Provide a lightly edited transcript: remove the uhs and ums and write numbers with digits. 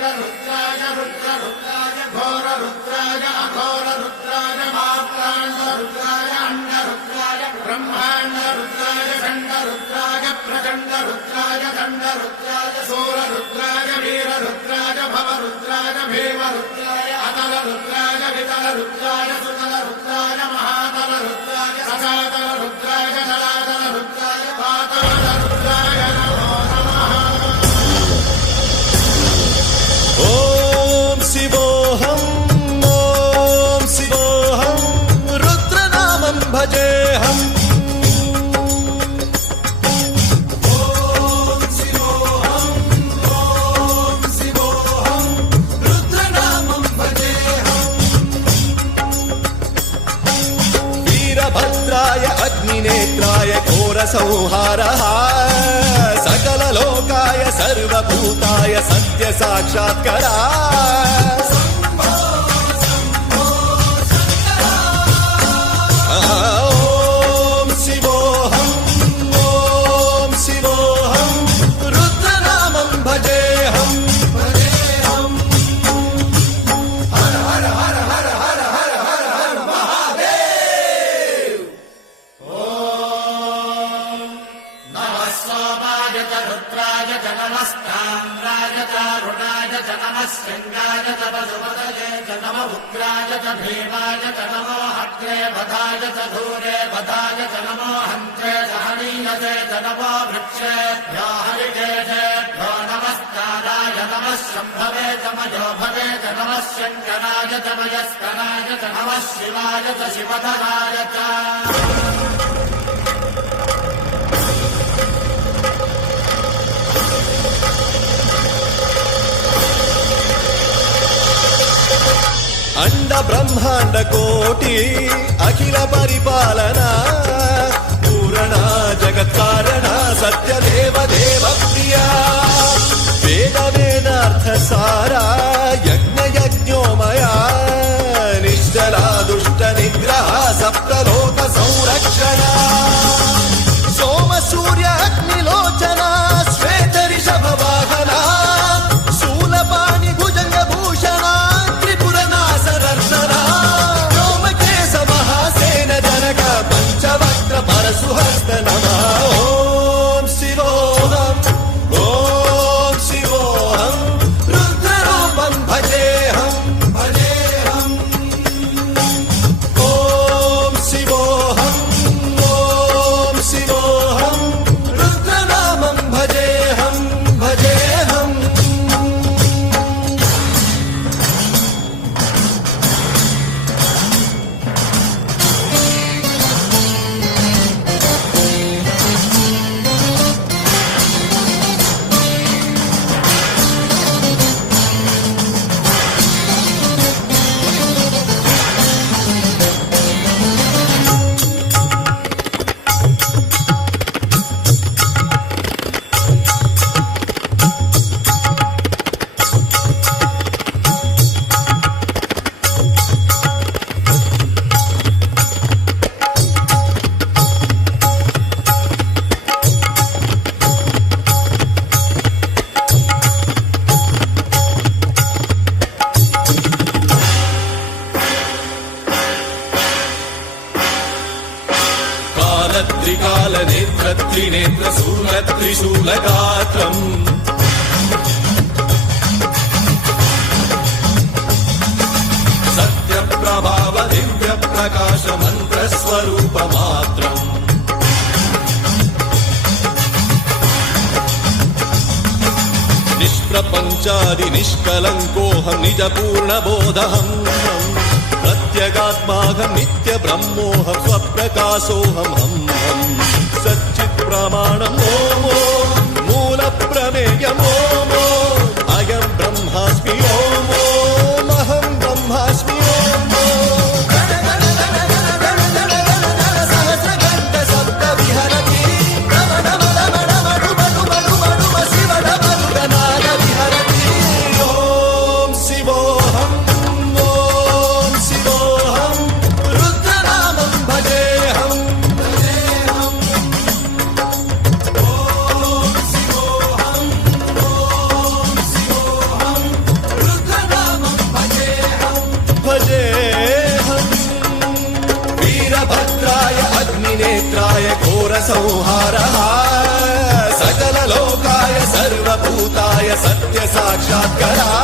वीररुद्राय रुद्ररुद्राय घोररुद्राय अघोररुद्राय मार्ताण्डरुद्राय अण्डरुद्राय ब्रह्माण्डरुद्राय खण्डरुद्राय प्रचण्डरुद्राय दण्डरुद्राय सूररुद्राय वीररुद्राय भवरुद्राय भीमरुद्राय अतलरुद्राय वितलरुद्राय सुतलरुद्राय महातलरुद्राय सजातलरुद्राय जलातलरुद्राय पातालरुद्राय नमो नमः। ఓం శివోహం ఓం శివోహం రుద్రనామం భజేహం ఓం శివోహం ఓం శివోహం రుద్రనామం భజేహం వీరభద్రాయ అగ్నినేత్రాయ ఘోర సంహారః సకల లోకాయ సర్వభూతాయ సత్య సాక్షాత్కరా ఓం శివోహం ఓం శివోహం రుద్రనామం భజేహం భజేహం హర హర హర హర హర హర హర హర మహాదేవ్ नमः सोमाय च रुद्राय च नमस्ताम्राय च रुणाय च नमः शृङ्गाय च पशुपतये च नमः उग्राय च भीमाय च नमो हत्रे वधाय च धूरे वधाय च नमो हन्त्रे च हनीयते च नमो वृक्षेभ्यो हरिकेशेभ्यो नमस्काराय नमः शम्भवे च मयोभवे च नमः शङ्कराय च मयस्कराय च नमः शिवाय च शिवधराय च అండ బ్రహ్మాండ కోటి అఖిల పరిపాలన పూరణ జగత్కారణ సత్యదేవ దేవ ప్రియా వేద వేదార్థ సారా యజ్ఞ యజ్ఞోమయా నిశ్చలా దుష్ట నిగ్రహ సప్తలోక సంరక్షణ సోమ సూర్య అగ్నిలోచన శ్వేత రిషభ వాహన శూలపాణి భుజంగ భూషణ పంచవక్ర పరశుహస్త నమః ఓం శివోహం ఓం శివోహం రుద్రరూపం భజేహం భజేహం ఓం శివోహం ఓం శివోహం రుద్రనామం భజేహం భజేహం త్రికాల నేత్ర త్రినేత్ర శూల త్రిశూలగాత్రం సత్య ప్రభావ దివ్య ప్రకాశ మంత్ర స్వరూప మాత్రం నిష్ప్రపంచాది నిష్కలంకోహం నిజ పూర్ణ బోధహం ప్రత్యేగాత్మాహం నిత్య బ్రహ్మోహం స్వప్రకాశోహం హం హం సచ్చిత్ ప్రమాణం ఓమో మూల ప్రమేయం ఓమో అయం బ్రహ్మాస్మి ఓమో మహం బ్రహ్మాస్మి ఓమో సహస్రగంట శబ్ద విహరతి శివడమరుగనాద విహరతి ఓం శివోహం ఓం శివోహం రుద్రనామం భజేహం భజేహం ఓం శివోహం ఓం संहारः सकललोकाय सर्वभूताय सत्य साक्षात्कारः